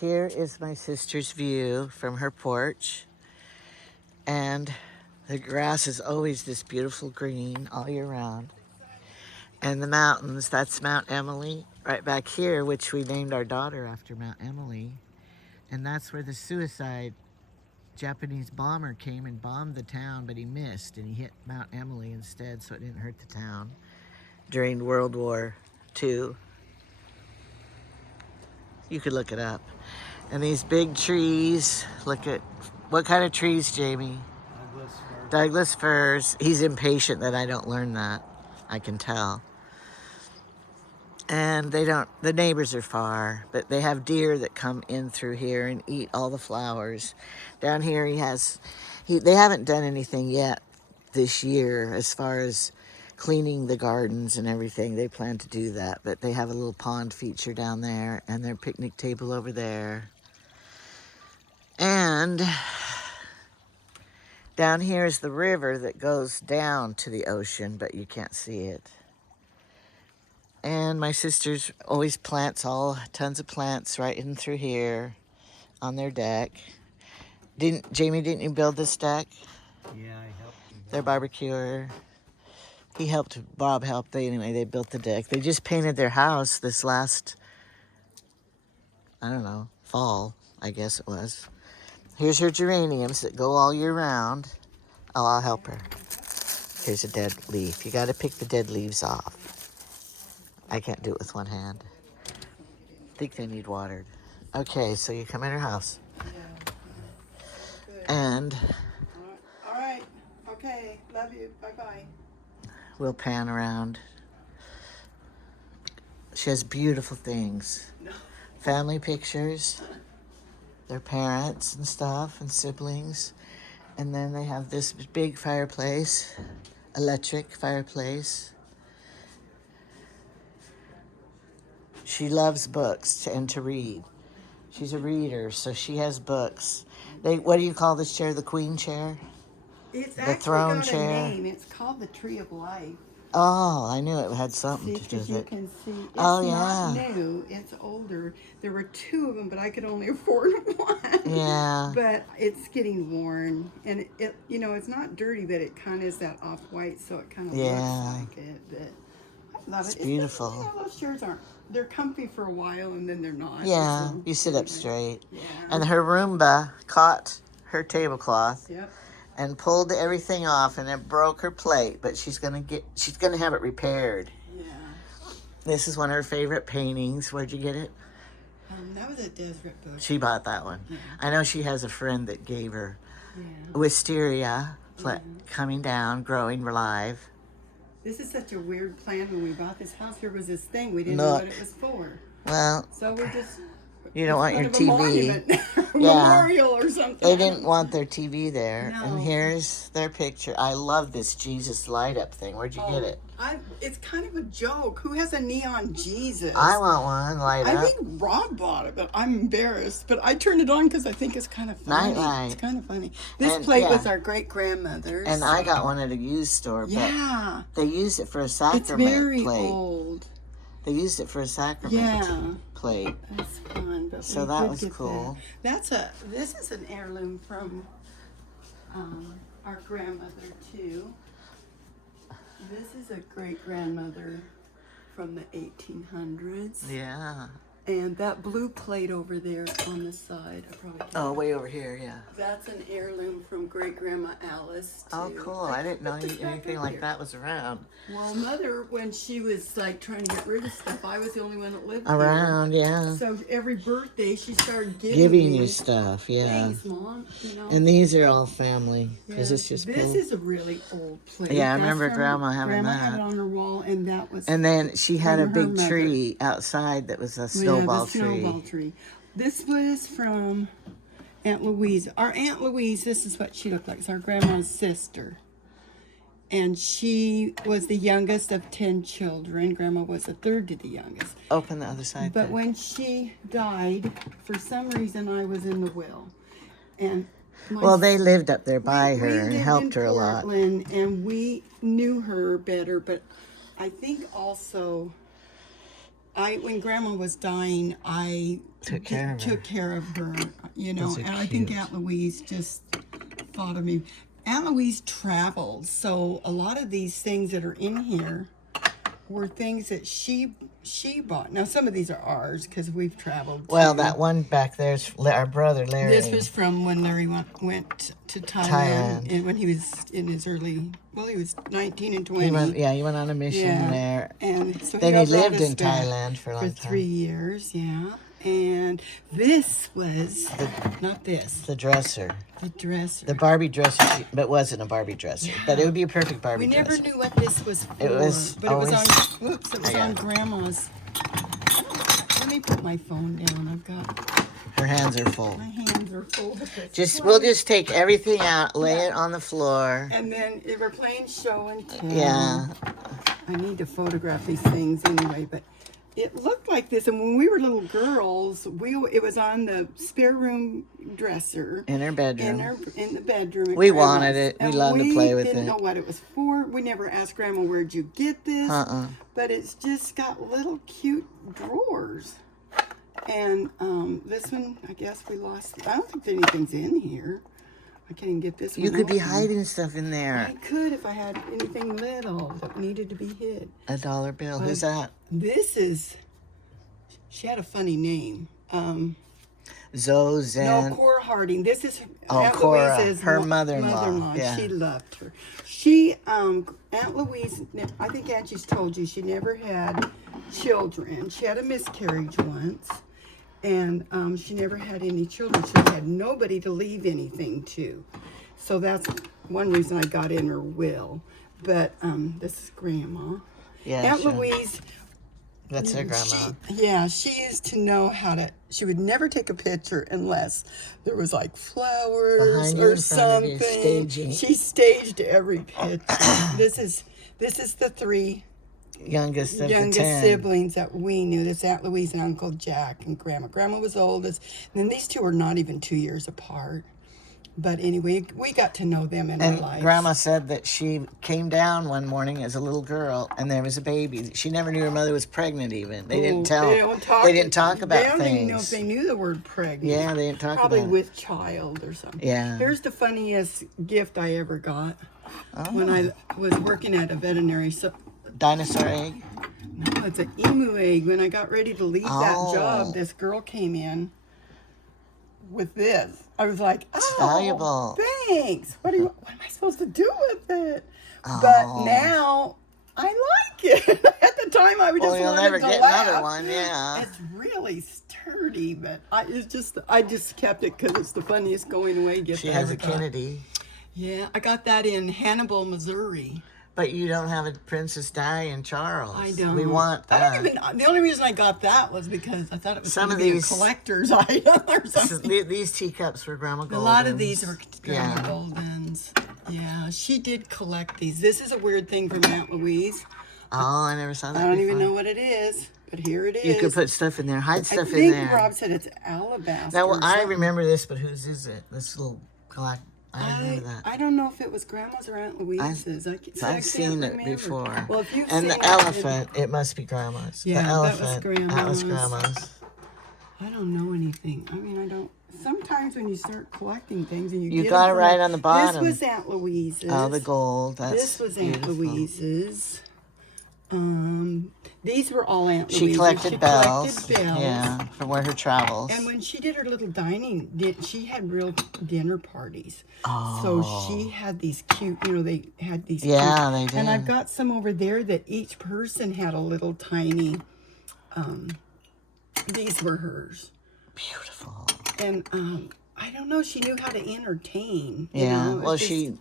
Here is my sister's view from her porch. And the grass is always this beautiful green all year round. And the mountains, that's Mount Emily right back here, which we named our daughter after Mount Emily. And that's where the suicide Japanese bomber came and bombed the town, but he missed and he hit Mount Emily instead, so it didn't hurt the town during World War II. You could look it up. And these big trees, look at, what kind of trees, Jamie? Douglas firs. He's impatient that I don't learn that. I can tell. And the neighbors are far, but they have deer that come in through here and eat all the flowers. Down here they haven't done anything yet this year as far as cleaning the gardens and everything. They plan to do that, but they have a little pond feature down there and their picnic table over there. And down here is the river that goes down to the ocean, but you can't see it. And my sister's always plants tons of plants right in through here on their deck. Jamie, didn't you build this deck? Yeah, I helped. Their barbecuer. Bob helped. They built the deck. They just painted their house this last, I don't know, fall, I guess it was. Here's her geraniums that go all year round. Oh, I'll help her. Here's a dead leaf. You got to pick the dead leaves off. I can't do it with one hand. I think they need watered. Okay, so you come in her house. Good. And All right. Okay. Love you. Bye-bye. we'll pan around. She has beautiful things. No. Family pictures, their parents and stuff, and siblings. And then they have this big fireplace, electric fireplace. She loves books and to read. She's a reader, so she has books. What do you call this chair? The queen chair? It's The actually throne got chair. a name. It's called the Tree of Life. Oh, I knew it had something See, to do with because you it. can see. It's Oh, not yeah. new. It's older. There were two of them, but I could only afford one. Yeah. But it's getting worn, and it's not dirty, but it kind of is that off-white, so it kind of Yeah. looks like it. But I love It's it. beautiful. Those chairs they're comfy for a while, and then they're not. Yeah, So, you sit up anyway. straight. Yeah. And her Roomba caught her tablecloth Yep. and pulled everything off, and it broke her plate, but she's gonna have it repaired. Yeah. This is one of her favorite paintings. Where'd you get it? That was a Deseret book. She bought that one. Yeah. I know she has a friend that gave her Yeah. wisteria coming down, growing live. This is such a weird plan. When we bought this house, here was this thing. We didn't Look. know what it was for. Well, So we're just... you don't want your It's kind of a TV. monument. Yeah. Memorial or something. They didn't want their TV there. No. And here's their picture. I love this Jesus light up thing. Where'd you get it? It's kind of a joke. Who has a neon Jesus? I want one light I up. think Rob bought it, but I'm embarrassed. But I turned it on because I think it's kind of funny. Nightlight. It's kind of funny. This And, plate yeah. was our great-grandmother's. And I got one at a used store, but Yeah. they used it for a It's sacrament very plate. old. They used it for a sacrament Yeah. plate. That's fun. But So we that did was get cool. This is an heirloom from our grandmother too. This is a great grandmother from the 1800s. Yeah. And that blue plate over there on the side, I probably can't. Oh, way over here, yeah. That's an heirloom from great grandma Alice too. Oh, cool. I didn't know put this back anything up like here. that was around. Well, Mother, when she was like trying to get rid of stuff, I was the only one that lived Around, yeah. there. So every birthday, she started Giving me you stuff, yeah. Thanks, Mom. And these are all family, because Yeah. it's just This cool. is a really old plate. Yeah, I That's remember from- Grandma having Grandma that. had it on her wall, and that was And then she had a from her big mother. tree outside that was a Yeah, snowball the snowball tree. This was from Aunt Louise. Our Aunt Louise, this is what she looked like. It's our grandma's sister. And she was the youngest of 10 children. Grandma was the third to the youngest. Open the other side. But there. when she died, for some reason I was in the will. And Well, they lived up there by we her and lived helped in her a lot. Portland, and we knew her better, but I think also when Grandma was dying, I Took care of her. took care of her, you know, Those are and I think cute. Aunt Louise just thought of me. Aunt Louise traveled, so a lot of these things that are in here were things that she bought. Now some of these are ours because we've traveled. Well, too. that one back there's our brother Larry. This was from when Larry went to Thailand, and when he was in his early, well, he was 19 and 20. He went on a mission there. And so Then he brought lived us in back Thailand for a long for time. 3 years, yeah. And this was, not this, The dresser. the dresser. The Barbie dresser, but it wasn't a Barbie dresser. But it would be a perfect Barbie We dresser. never knew what this was for. It was but it was always- on, whoops, it was I got on it. Grandma's. Let me put my phone down. I've got, Her hands are full. my hands are full of this. We'll just take everything out, lay it on the floor. And then if we're playing show and tell. Yeah. I need to photograph these things anyway, but it looked like this. And when we were little girls, it was on the spare room dresser In her bedroom. in the bedroom. at We Grandma's. wanted it. We And loved to play with We didn't it. know what it was for. We never asked Grandma, "Where'd you get this?" But it's just got little cute drawers. And this one, I guess we lost. I don't think anything's in here. I can't even get this one. You could be open. hiding stuff in I there. could if I had anything little that needed to be hid. A dollar bill. Who's that? This is, she had a funny name. Zozan. No, Cora Harding. This is Oh, Aunt Cora, Louise's her mother-in-law, yeah. She loved her. She, Aunt Louise, I think Angie's told you, she never had children. She had a miscarriage once. And she never had any children. She had nobody to leave anything to. So that's one reason I got in her will. But this is Grandma. Yeah. Aunt sure. Louise, That's her grandma. she used to know how to, she would never take a picture unless there was like flowers Behind you, or in front of you, something. staging. She staged every picture. This is the three Youngest of the 10. siblings that we knew. That's Aunt Louise and Uncle Jack and Grandma. Grandma was oldest. And then these two are not even 2 years apart. But anyway, we got to know them in our And lives. Grandma said that she came down one morning as a little girl, and there was a baby. She never knew her mother was pregnant. Even they didn't tell. They don't talk, They didn't talk about They don't things. even know if they knew the word pregnant. Yeah, they didn't talk Probably about it. with child or something. Yeah. Here's the funniest gift I ever got. Oh. When I was working at a veterinary. Dinosaur egg. No, it's an emu egg. When I got ready to leave that Oh. job, this girl came in with this. I was like, "Oh, valuable. thanks. What am I supposed to do with it?" Oh. But now I like it. At the time, I was Well, just you'll wanted never to get laugh. another one. Yeah. It's really sturdy, but I just kept it because it's the funniest going away gift. She I has ever a got. Kennedy. Yeah, I got that in Hannibal, Missouri. But you don't have a Princess Di and Charles. I don't. We want that. I don't even. The only reason I got that was because I thought it was Some going of to be these- a collector's item or something. These teacups were Grandma A Golden's. lot of these were Grandma Yeah. Golden's. Yeah, she did collect these. This is a weird thing from Aunt Louise. Oh, I never saw that I don't before. even know what it is, but here it is. You could put stuff in there. Hide I stuff in think there. Rob said it's alabaster. Now, or I something. remember this, but whose is it? This little collect. I remember that. I don't know if it was Grandma's or Aunt Louise's. I I've seen it remember. before. Well, if you've And seen the it, elephant, it must be Grandma's. Yeah, the that was elephant, that was Grandma's. Grandma's. I don't know anything. I mean, I don't. Sometimes when you start collecting things and you You get got them it from- right on the bottom. This was Aunt Louise's. Oh, the gold. That's This was Aunt beautiful. Louise's. These were all Aunt Louise's. She collected bells. Collected bells. Yeah, from where her travels. And when she did her little dining, she had real dinner parties. Oh. So she had these cute, they had these Yeah, cute, they did. And I've got some over there that each person had a little tiny, these were hers. Beautiful. And I don't know, she knew how to entertain. you Yeah. know, Well, it's just- she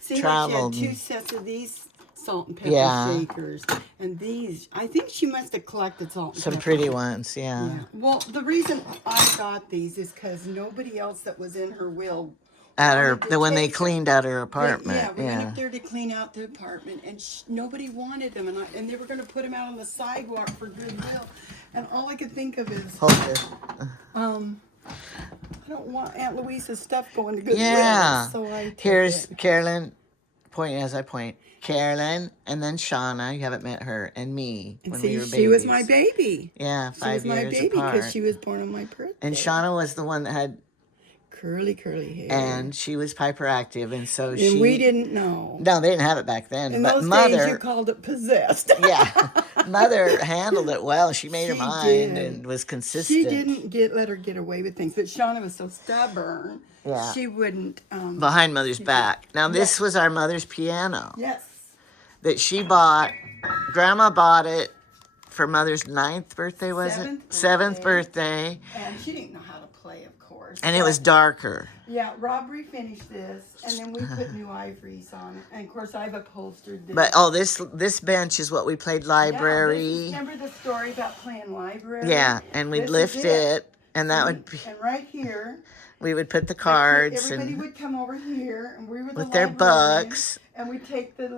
See, traveled. She had 2 sets of these salt and pepper Yeah. shakers. And these, I think she must have collected salt and some pepper. pretty ones. Yeah. Yeah. Well, the reason I got these is because nobody else that was in her will. At her, wanted to when they take them. cleaned out her apartment. Yeah, we Yeah. went up there to clean out the apartment, and nobody wanted them, and they were going to put them out on the sidewalk for goodwill. And all I could think of is, Hold this. I don't want Aunt Louise's stuff going to goodwill. Yeah. So I took Here's it. Carolyn point as I point. Carolyn, and then Shauna, you haven't met her, and me And when see, we were babies. she was my baby. Yeah, She 5 was my years baby apart. because she was born on my birthday. And Shauna was the one that had, Curly hair. and she was hyperactive, and so And she. we didn't know. No, they didn't have it back then. In but those mother, days, you called it possessed. yeah, mother handled it well. She made her She mind did. and was consistent. She didn't let her get away with things, but Shauna was so stubborn. Yeah. She wouldn't. Behind mother's back. Now this was our mother's piano Yes. that she bought. Grandma bought it for mother's 9th birthday, was it? 7th birthday. And she didn't know how to play, of course. And it was darker. Yeah, Rob refinished this, and then we put new ivories on it. And of course, I've upholstered this. But this bench is what we played library. Remember the story about playing library? Yeah, and we'd lift it, and that would be. And right here, We would put the cards everybody and would come over here, and we were the with their librarians, books. and we'd take their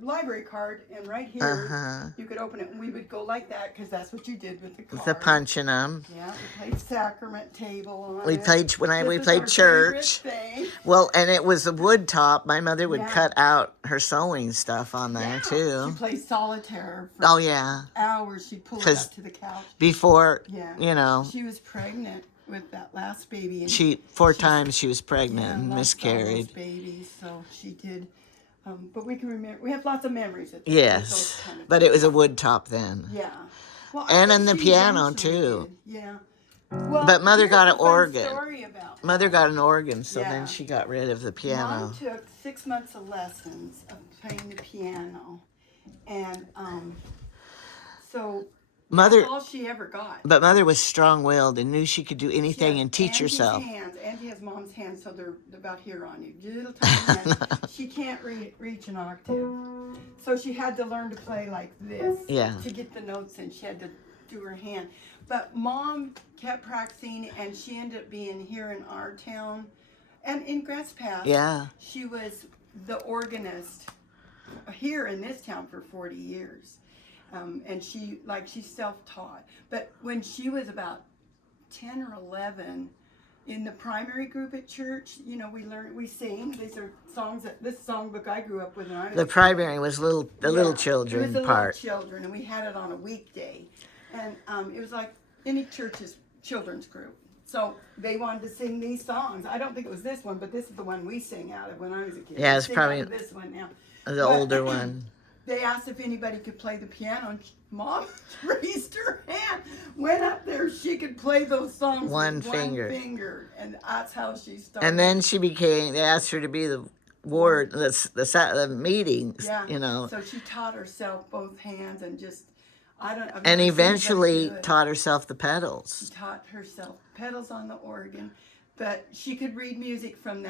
library card, and right here you could open it, and we would go like that because that's what you did with the card. With the punching them. Yeah, we played sacrament table on We it. played we This is played our church. favorite thing. Well, and it was a wood top. My mother would Yeah. cut out her sewing stuff on there Yeah. too. She played solitaire for Oh yeah, hours. She'd pull it 'Cause up to the couch. before Yeah. you know, She was pregnant with that last baby. And she 4 times she was pregnant yeah, and lost all those miscarried. babies, so she did. But we can remember. We have lots of memories. Of Yes, those kind of but it was a wood top then. Yeah. Well, And I on the think she piano, eventually too. did. Yeah. Well, But Mother here's got a an fun organ. Story about Mother got an organ, so Yeah. then she got rid of the piano. Mom took 6 months of lessons of playing the piano, and so Mother, that's all she ever got. but Mother was strong-willed and knew she could do anything Yeah, and teach Angie's herself. Hands. Angie has Mom's hands, so they're about here on you. Little tiny hands. She can't reach an octave, so she had to learn to play like this. Yeah. To get the notes in, she had to do her hand. But Mom kept practicing, and she ended up being here in our town, and in Grass Pass. Yeah. She was the organist here in this town for 40 years. And she's self-taught. But when she was about 10 or 11, in the primary group at church, we sing. These are songs this songbook I grew up with when I was The primary was little children it was the part. little children, and we had it on a weekday. And it was like any church's children's group. So they wanted to sing these songs. I don't think it was this one, but this is the one we sing out of when I was a kid. Yeah, We it's sing probably out of this one now. The older one. They asked if anybody could play the piano, and Mom raised her hand, went up there. She could play those songs One with finger. one finger, and that's how she started. And then they asked her to be the ward, the meetings, yeah. So she taught herself both hands and just, I've and never seen anybody eventually do it. taught herself the pedals. She taught herself pedals on the organ, but she could read music from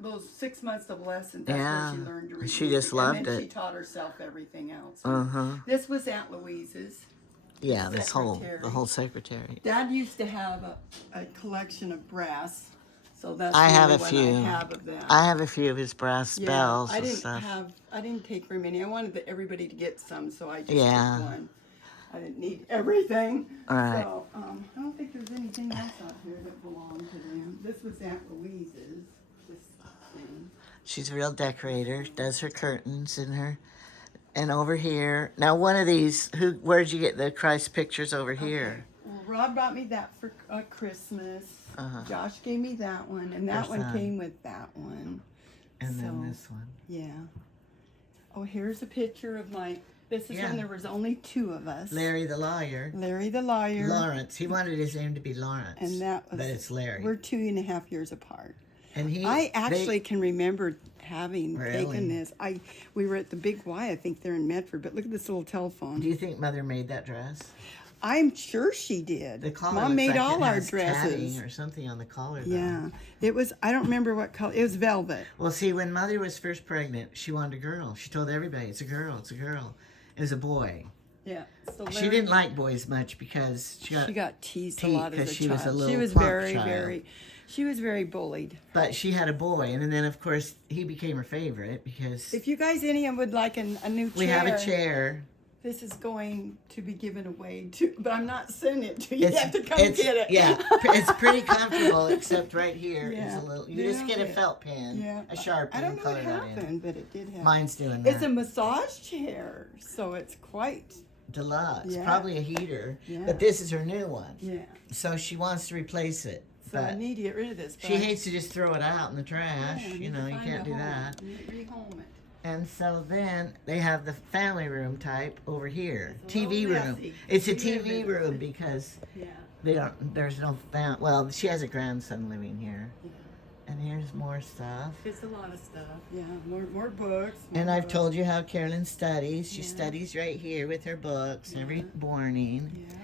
those 6 months of lessons. That's Yeah. where she learned to read She music. just loved and then it. She taught herself everything else. Uh-huh. This was Aunt Louise's. Yeah, the Secretary. whole secretary. Dad used to have a collection of brass, so that's I the have only a one few. I have of that. I have a few of his brass bells I and didn't stuff. I didn't take very many. I wanted everybody to get some, so I just Yeah. took one. I didn't need everything. All right. So I don't think there's anything else out here that belonged to them. This was Aunt Louise's. This thing. She's a real decorator. Does her curtains and over here. Now, one of these. Where'd you get the Christ pictures over here? Well, Rob brought me that for Christmas. Uh-huh. Josh gave me that one, and that There's one that. came with that one. And then So, this one. Yeah. Oh, here's a picture of this is Yeah. when there was only 2 of us. Larry the lawyer. Larry the lawyer. Lawrence. He wanted his name to be Lawrence. And that was, but it's Larry. We're 2.5 years apart. And I actually can remember having Really? taken this. We were at the Big Y, I think they're in Medford, but look at this little telephone. Do you think Mother made that dress? I'm sure she did. The collar Mom looks made like all it our has dresses. tatting or something on the collar. Though. Yeah. It was, I don't remember what color. It was velvet. Well, see, when Mother was first pregnant, she wanted a girl. She told everybody, it's a girl, it's a girl. It was a boy. Yeah. So She Larry- didn't like boys much because she got teased a teased lot as a 'cause she was a child. little She was plump very, child. she was very bullied. But she had a boy, and then of course he became her favorite because If you guys, any of them would like a new chair. we have a chair. This is going to be given away to, but I'm not sending it to you. You have to come get it. Yeah, it's pretty comfortable, except right here is Yeah. a little. You just get a felt pen, Yeah. a Sharpie, I don't and know color what that in. happened, but it did happen. Mine's doing that. It's a massage chair, so it's quite Deluxe, Yeah. probably a heater, Yeah. but this is her new one. yeah. So she wants to replace it, So I but need to get rid of this. she hates to just throw it out in the trash. Yeah, I You need know, to you find can't a do home. that. I need to rehome it. And so then they have the family room type over here, It's a TV little room. messy. It's a We live TV in it. room because Yeah. they don't. There's no well, she has a grandson living here, Yeah. and here's more stuff. It's a lot of stuff. Yeah. More books. And more I've books. told you how Carolyn studies. She Yeah. studies right here with her books every morning. Yeah.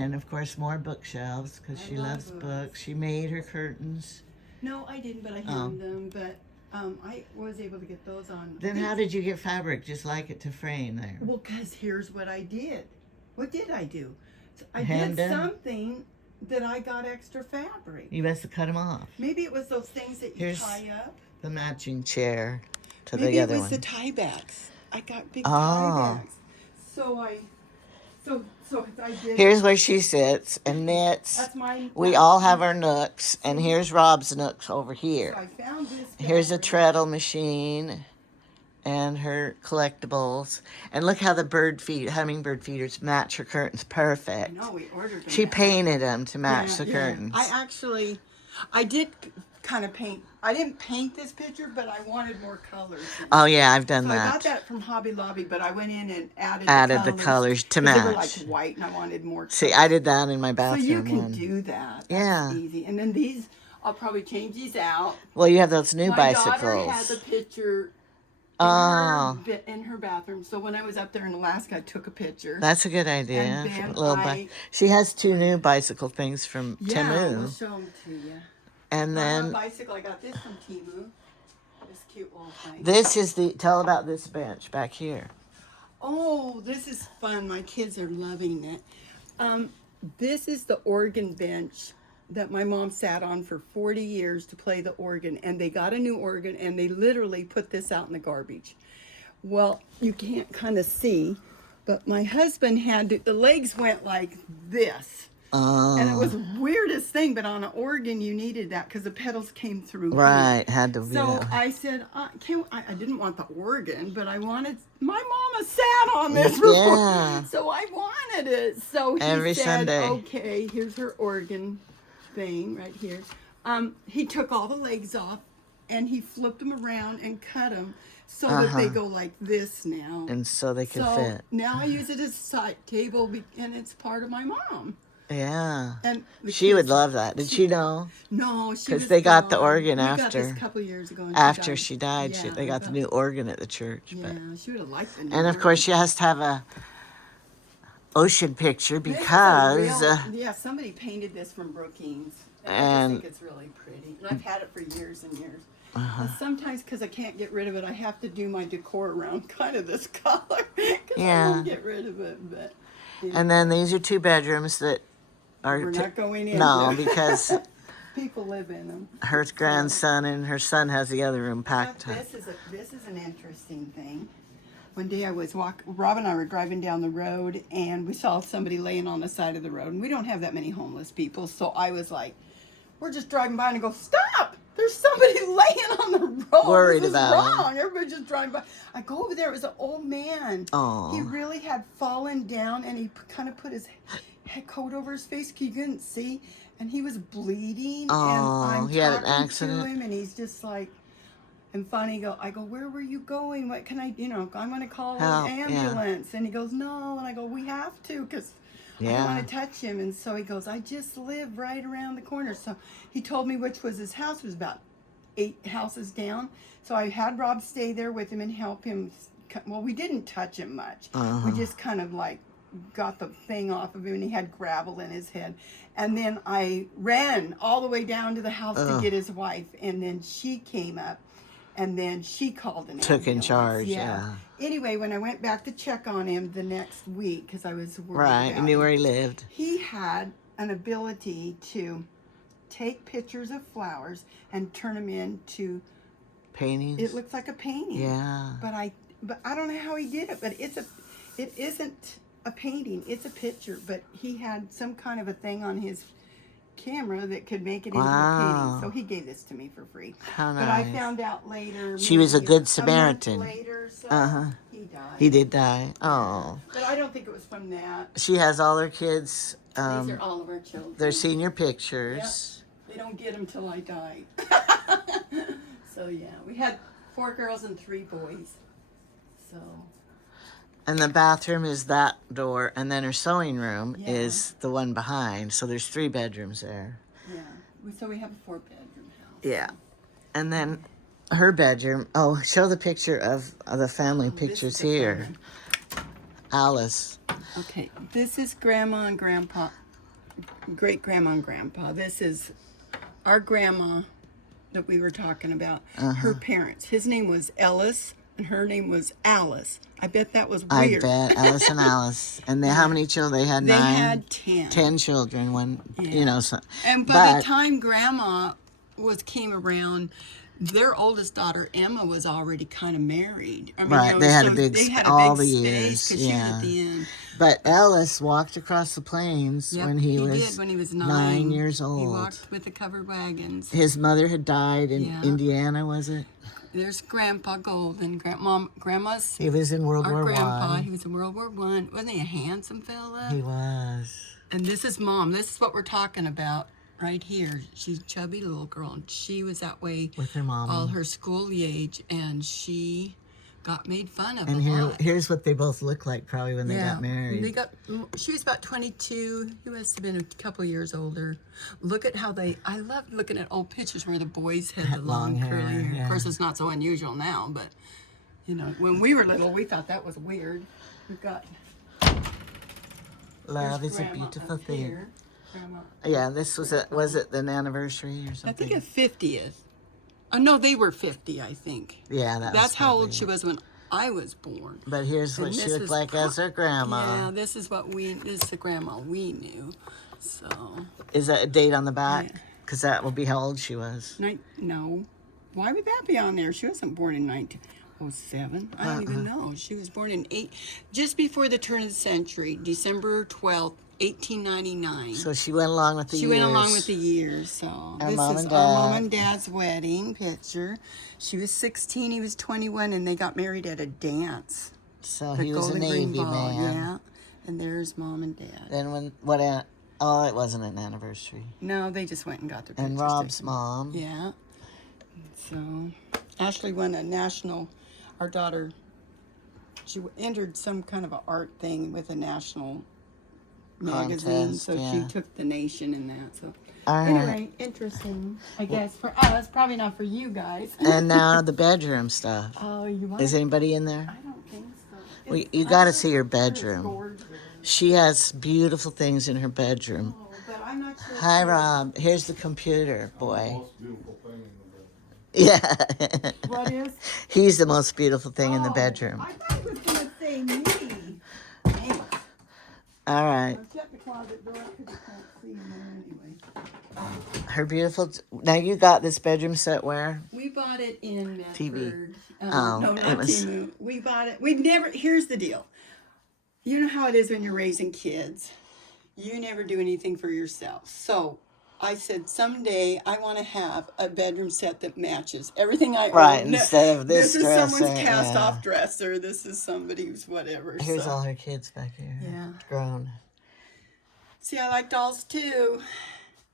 And of course, more bookshelves because I she love loves books. books. She made her curtains. No, I didn't, but I Oh. hemmed them. But I was able to get those on. Then how did you get fabric just like it to frame there? Well, because here's what I did. What did I do? So I Hand did them? something that I got extra fabric. You must have cut them off. Maybe it was those things that you Here's- tie up. The matching chair to Maybe the it other was one. the tie backs. I got big Oh. tie backs. So I did. Here's where she sits and knits. That's mine. We all have our nooks, and here's Rob's nooks over So here. I found this. Here's a fabric. treadle machine and her collectibles. And look how the hummingbird feeders match her curtains I perfect. know we ordered them. She back. painted them to match Yeah, the yeah. curtains. I did kind of paint. I didn't paint this picture, but I wanted more colors. Oh yeah, I've done So I got that. that from Hobby Lobby, but I went in and Added the colors to 'cause They were like match. white, and I wanted more. See, colors. I did that in my So bathroom you can one. do that. That's Yeah. easy. And then these, I'll probably change these out. Well, you have those new My daughter has bicycles. a picture Oh, in her bathroom. So when I was up there in Alaska, I took a picture. that's a good idea. And then Little she has 2 new bicycle things from Yeah, Temu. we'll show them to you. And I have a then bicycle. I got this from Temu. This cute little thing. this is tell about this bench back here. Oh, this is fun. My kids are loving it. This is the organ bench that my mom sat on for 40 years to play the organ. And they got a new organ and they literally put this out in the garbage. Well, you can't kind of see, but my husband the legs went like this. Oh, And it was the weirdest thing, but on an organ you needed that because the pedals came through. here. right. Had to be So that way. I said, I didn't want the organ, but I wanted, my mama sat on this before. Yeah. So I wanted it. So he Every said, Sunday. okay, here's her organ thing right here. He took all the legs off and he flipped them around and cut them so that they go like this now. And so they could so fit. now I use it as a side table and it's part of my mom. Yeah. And the She would kids- love that. Did she know? No, she 'Cause was they got the gone. organ We got this after- a couple years ago. And After she died, Yeah, they got the new organ at the church. Yeah, But she would have liked the new and of organ. course, she has to have a ocean picture This is a because real- yeah, somebody painted this from Brookings. And I And- just think it's really pretty. And I've had it for years and years. Uh-huh. And sometimes, because I can't get rid of it, I have to do my decor around kind of this color. Because I Yeah. won't get rid of it. But and then these are 2 bedrooms that are we're not going in. no there. because People live in them. her grandson and her son has the other room packed up. This is an interesting thing. One day I was Rob and I were driving down the road and we saw somebody laying on the side of the road. And we don't have that many homeless people. So I was like, we're just driving by and I go, stop! There's somebody laying on the road. Worried this is about 'em. wrong. Everybody's just driving by. I go over there. It was an old man. Aw. He really had fallen down and he kind of put his head coat over his face. You couldn't see. And he was bleeding. Aw, and I'm he had an talking accident? to him and he's just like, and finally I go, where were you going? What can I, I'm going to call Help, an yeah. ambulance. And he goes, no. And I go, we have to because I don't Yeah. want to touch him. And so he goes, I just live right around the corner. So he told me which was his house. It was about 8 houses down. So I had Rob stay there with him and help him. Well, we didn't touch him much. We just kind of like got the thing off of him and he had gravel in his head. And then I ran all the way down to the house to get his wife. And then she came up and then she called an Took in ambulance. charge, yeah. Anyway, when I went back to check on him the next week, because I was worried Right, you about knew him, where he lived. he had an ability to take pictures of flowers and turn them into, Paintings. it looks like a painting. Yeah. But I don't know how he did it, but It isn't a painting, it's a picture, but he had some kind of a thing on his camera that could make it into a painting. So he gave this to me for free. How But I nice. found out later. She was a maybe good Samaritan. A month later, so he died. He did die. Oh. But I don't think it was from that. She has all her kids. These are all of our children. Their senior pictures. They don't get them till I die. So yeah, we had 4 girls and 3 boys. So. And the bathroom is that door, and then her sewing room Yeah. is the one behind. So there's 3 bedrooms there. Yeah. So we have a 4-bedroom house. Yeah. And then her bedroom. Oh, show the picture of the family pictures the here. family. Alice. Okay, this is Grandma and Grandpa, great Grandma and Grandpa. This is our grandma that we were talking about. Her parents. His name was Ellis, and her name was Alice. I bet that was I weird. bet. Alice and Alice. And how many children? They had They 9? had 10. 10 children when, you know. So, And by the time Grandma came around, their oldest daughter Emma was already kind of married. I mean, right, you know, they had so a big, they had a all big the space years. 'cause she was Yeah. at the end. But Ellis walked across the plains Yep, when he was, did when he was 9. 9 years old. He walked with the covered wagons. His mother had died in Yeah. Indiana, was it? There's Grandpa Golden, Grandma's. He was in World Our War grandpa, One. he was in World War One. Wasn't he a handsome fella? He was. And this is Mom. This is what we're talking about right here. She's a chubby little girl, and she was that way With her mom. all her school age, and she got made fun of And a lot. here's what they both looked like probably when they got married. She was about 22. He must have been a couple years older. Look at how I love looking at old pictures where the boys had the long curly hair. yeah. Of course, it's not so unusual now, but you know, when we were little, we thought that was weird. We've got Love is a Grandma beautiful up thing. here. Grandma. Yeah, this was it an anniversary or I something? think a 50th. No, they were 50, I think. Yeah, That's how old she was when I was born. But here's what And she this looked is like as her grandma. Yeah, this is the grandma we knew. So, Is that a date on the back? Yeah. Because that will be how old she was. no. Why would that be on there? She wasn't born in 1907. I don't even know. She was born in just before the turn of the century, December 12th, 1899. So she went along with the She years. went along with the years. So this mom is and our dad. mom and dad's wedding picture. She was 16, he was 21, and they got married at a dance. So The he was a Golden Green Navy Ball, man. yeah. And there's mom and dad. Then oh, it wasn't an anniversary. No, they just went and got their pictures. And Rob's taken. mom. Yeah. So Ashley won a national. Our daughter, she entered some kind of an art thing with a national magazine, Contest, so yeah. she took the nation in that. So All right. anyway, interesting. I guess for us, probably not for you guys. And now the bedroom stuff. Oh, you want? Is anybody in there? I don't think so. Well, It's you got to us, see her it's bedroom. gorgeous. She has beautiful things in her bedroom. Oh, but I'm not sure. Hi, Rob. Here's the computer, boy. Most beautiful thing in the bedroom. Yeah. What is? He's the most beautiful thing in the Oh, bedroom. I thought he was gonna say me. Thanks. All right. I'll shut the closet door because you can't see in there anyway. Her beautiful. Now you got this bedroom set where? We bought it in Medford. TV. No, it not was- Timu. We bought it. We never. Here's the deal. You know how it is when you're raising kids. You never do anything for yourself. So I said someday I want to have a bedroom set that matches everything I Right, own. instead of this is someone's dresser, cast yeah. off dresser. This is somebody's whatever. Here's so. all her kids back here. Yeah. Grown. See, I like dolls too.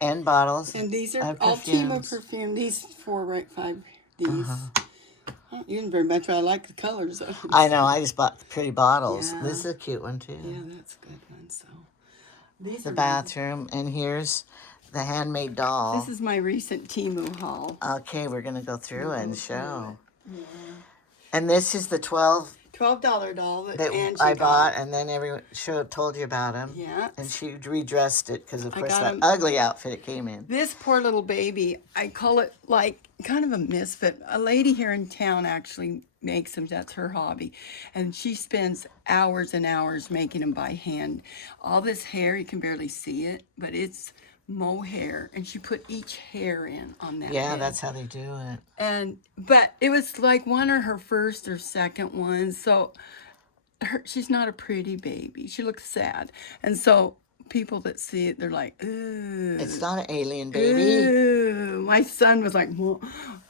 And bottles. And these are Of all Timo perfumes. perfume. These 4, right, 5. These. I don't use them very much, but I like the colors. Though. I know. I just bought pretty bottles. Yeah. This is a cute one too. Yeah, that's a good one. So these The are bathroom, and here's the handmade doll. This is my recent Temu haul. Okay, we're gonna go through and show. And this is the 12 $12 doll that Angie I got. bought, and then everyone told you about him. Yeah. And she redressed it because, of I course, got that him. ugly outfit it came in. This poor little baby, I call it like kind of a misfit. A lady here in town actually makes them. That's her hobby. And she spends hours and hours making them by hand. All this hair, you can barely see it, but it's mohair. And she put each hair in on that Yeah, head. that's how they do it. But it was like one of her first or second ones. So she's not a pretty baby. She looks sad. And so people that see it, they're like, ooh. It's not an alien baby. Ooh. My son was like,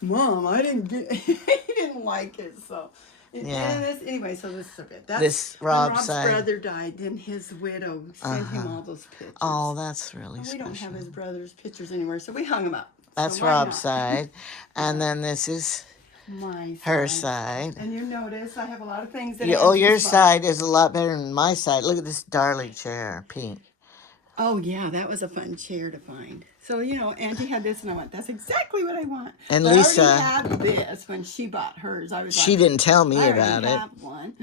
Mom, I didn't get, he didn't like it. So, Yeah. Anyway, so this is a bit. That's This when Rob's side. brother died, then his widow sent him all those pictures. Oh, that's really And we special. don't have his brother's pictures anywhere, so we hung them up. That's So why Rob's not? side. And then this is My her side. side. And you notice I have a lot of things that Oh, Angie's your bought. side is a lot better than my side. Look at this darling chair, pink. Oh, yeah, that was a fun chair to find. So, Angie had this, and I went, that's exactly what I want. And but Lisa- I already had this when she bought hers. I was She like, didn't tell me I about already it. have one.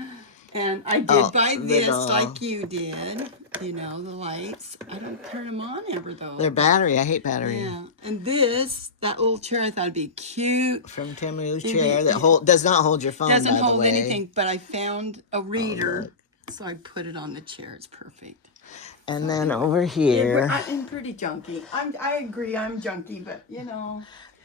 And I did Oh, buy the this doll. like you did. The lights. I don't turn them on ever, though. They're battery. I hate battery. Yeah. And that little chair I thought would be cute. From Timu's Mhm. chair that does not hold your phone, Doesn't by the hold way. anything, but I found a reader. look. So I put it on the chair. It's perfect. And then over here, I'm pretty junky. I agree, I'm junky, but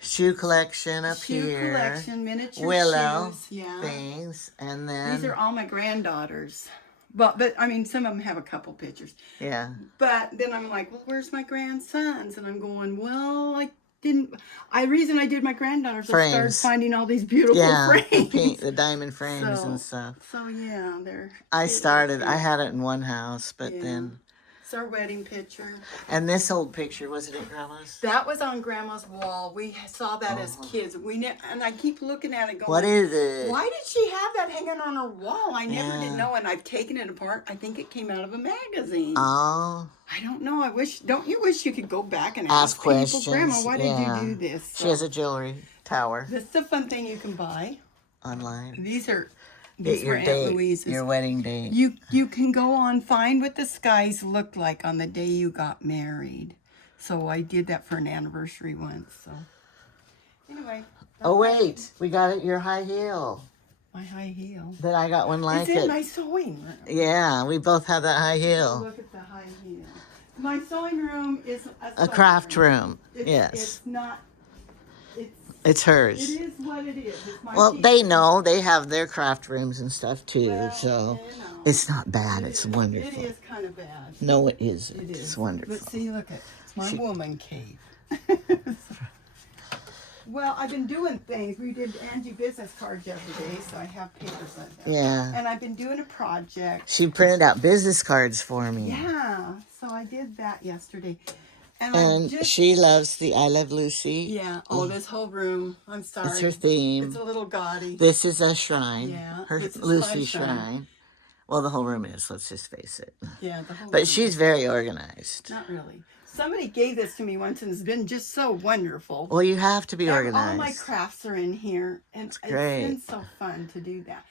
shoe collection up shoe here. collection, miniature Willow shoes. Yeah, things. And then, these are all my granddaughters. But I mean, some of them have a couple pictures. yeah. But then I'm like, well, where's my grandsons? And I'm going, well, I didn't. Reason I did my granddaughters, I started Frames. finding all these beautiful Yeah, the, frames. the diamond frames So- and stuff. So yeah, they're. I cute. started, I had it in one house, but Yeah. then, It's our wedding picture. and this old picture, was it at Grandma's? That was on Grandma's wall. We saw that as kids. And I keep looking at it going, What is it? why did she have that hanging on her wall? I never Yeah. did know, and I've taken it apart. I think it came out of a magazine. Oh, I don't know. Don't you wish you could go back and Ask ask people, questions, Grandma, why did yeah. you do this? she has a jewelry tower This is a fun thing you can buy. online. These were Get your Aunt date, Louise's. your wedding date. You can go on find what the skies looked like on the day you got married. So I did that for an anniversary once. So anyway. Oh wait, we got it. Your high heel. My high heel. That I got one like It's in it. my sewing room. Yeah, we both have that high heel. Look at the high heel. My sewing room is A craft room. It's, Yes, It's not. it's hers. It is what it is. It's my Well, piece. they know they have their craft rooms and stuff too, Well, so you know. it's not bad. It's It wonderful. is kind of bad. No, it isn't. It is. It's wonderful. But see, look at it's my She- woman cave. Well, I've been doing things. We did Angie business cards yesterday, so I have papers like that. Yeah. And I've been doing a project. She printed out business cards for me. Yeah, so I did that yesterday. And And she loves the I Love Lucy. Yeah. Oh, this whole room. I'm sorry. It's her theme. It's a little gaudy. This is a shrine. Yeah, Her this is Lucy my shrine. shrine. Well, the whole room is, let's just face it. Yeah, the whole But room. she's very organized. Not really. Somebody gave this to me once and it's been just so wonderful. Well, you have to be And organized. all my crafts are in here, and it's great. been so fun to do that.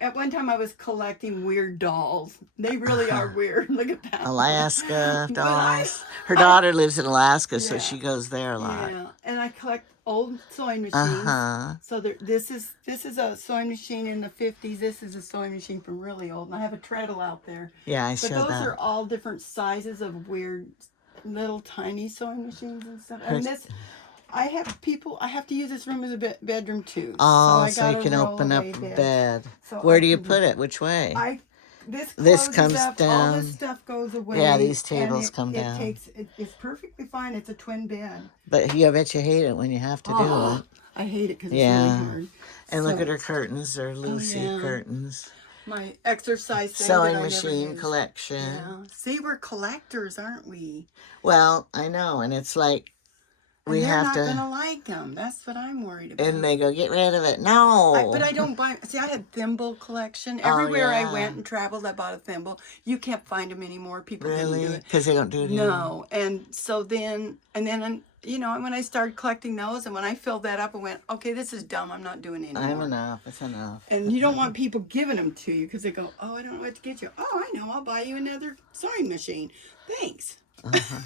At one time, I was collecting weird dolls. They really are weird. Look at that. Alaska But I- dolls. Her daughter lives in Alaska, so Yeah. she goes there a lot. Yeah, and I collect old sewing machines. Uh-huh. So this is a sewing machine in the 50s. This is a sewing machine from really old, and I have a treadle out there. Yeah, I But showed those that. are all different sizes of weird little tiny sewing machines and stuff. And this, I have to use this room as a bedroom too. Oh, I so got you a can open up roll-away a bed. So Where I do you can put it? Which way? This This closes comes up, all down. this stuff goes away. Yeah, these and tables come down. It's perfectly fine. It's a twin bed. But I bet you hate it when you have to do Oh, it. I hate it because Yeah. it's really hard. And look So, at her curtains. They're Lucy yeah. curtains. my exercise thing Sewing that I never machine use. collection. Yeah. See, we're collectors, aren't we? Well, I know, and it's like we and they're have not to, gonna like them. That's what I'm worried about. and they go get rid of it. No, But I don't buy. See, I had thimble collection. Oh, Everywhere yeah. I went and traveled, I bought a thimble. You can't find them anymore. People really didn't do it. because they don't do it anymore. No, and so then when I started collecting those, and when I filled that up, I went, okay, this is dumb. I'm not doing it anymore. I'm enough. It's enough. And you don't want people giving them to you because they go, oh, I don't know what to get you. Oh, I know. I'll buy you another sewing machine. Thanks. Uh-huh.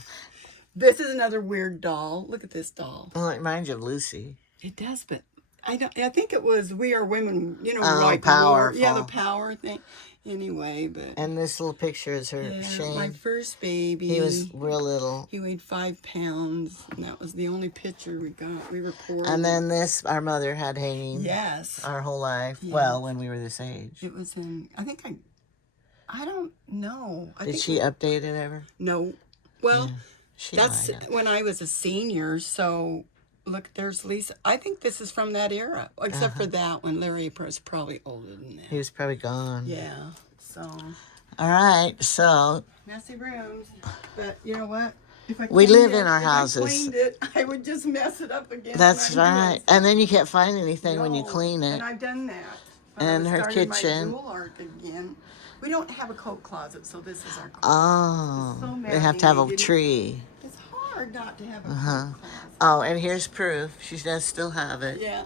This is another weird doll. Look at this doll. Well, it reminds you of Lucy. It does, but I think it was We Are Women. Oh, like the war. Yeah, the powerful. power thing. Anyway, but And this little picture is her yeah, Shane. my first baby. He was real little. He weighed 5 pounds, and that was the only picture we got. We were poor. And then this, our mother had hanging yes, our whole life. Yes. Well, when we were this age. it was in. I think I don't know. Did she update it ever? No. Well, She that's might have. when I was a senior. So look, there's Lisa. I think this is from that era, except for that one. Larry was probably older than that. He was probably gone. Yeah. So All right, so messy rooms, but you know what? If I We cleaned live it- in our if houses. I cleaned it, I would just mess it up again. that's when I'm doing right. And then you can't find anything when you No, clean it. And I've done that. When I And was her starting kitchen. my jewel art again. We don't have a coat closet, so this is our coat. Oh, It's so they have to have mad a we didn't- tree. It's hard not to have a Uh-huh. coat closet. Oh, and here's proof. She does still have it. Yeah.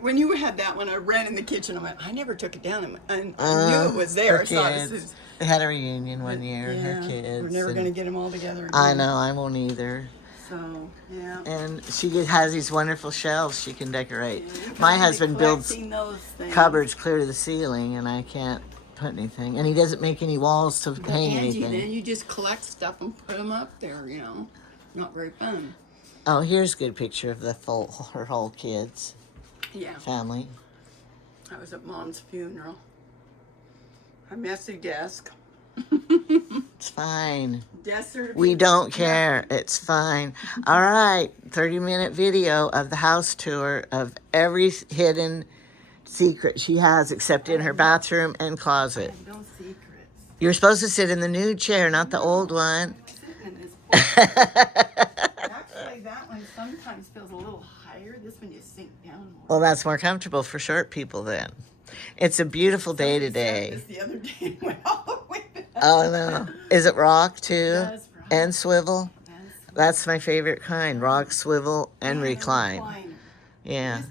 When you had that one, I ran in the kitchen. I went, I never took it down, and I knew it was there. Her So I was kids. just, They had a reunion one year, yeah, her kids. we're never and- going to get them all together again. I know, I won't either. So, yeah. And has these wonderful shelves she can decorate. You My gotta be husband builds collecting those things. cupboards clear to the ceiling, and I can't put anything. And he doesn't make any walls to But hang Angie, anything. then you just collect stuff and put them up there, you know. Not very fun. Oh, here's a good picture of her whole kids Yeah. family. I was at Mom's funeral. A messy desk. It's fine. Desk certificate. We don't care. It's fine. All right, 30-minute video of the house tour of every hidden secret she has, except in her bathroom and closet. No secrets. You're supposed to sit in the new chair, not the old one. Sitting in this Actually, that one sometimes feels a little higher. This one you sink down more. Well, that's more comfortable for short people then. It's a beautiful day today. This the other day and went all the way back. Oh, no. Is it rock, too? That's right. And swivel? That's That's my favorite kind. Rock, swivel, and recline. recliner. Yeah. This